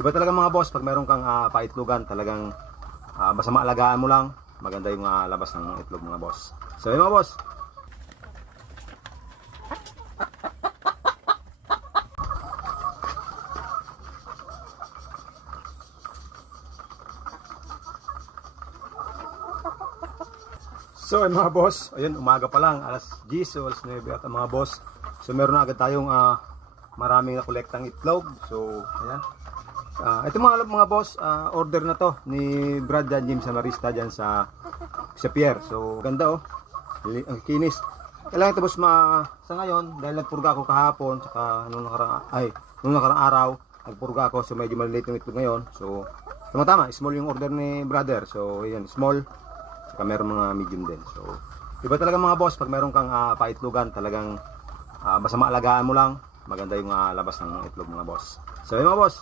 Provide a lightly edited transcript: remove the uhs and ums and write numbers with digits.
Iba talaga mga boss, pag meron kang paitlogan, talagang basta maalagaan mo lang, maganda yung labas ng itlog mga boss. So yun mga boss. So yun mga boss, ayun umaga pa lang, alas 10 o alas 9 at mga boss. So meron na agad tayong maraming nakolektang itlog. So ayan. Ito mga boss, order na to ni Brad and Jim sa Marista dyan sa Pierre. So ganda oh, ang kinis. Kailangan ito boss sa ngayon, dahil nagpurga ako kahapon, saka nung nakarang araw, nagpurga ako, so medyo maliliit yung itlog ngayon. So tama, small yung order ni brother. So ayan, small, saka meron mga medium din. So iba talaga mga boss, pag meron kang paitlogan, talagang basta maalagaan mo lang, maganda yung labas ng itlog mga boss. So yun mga boss.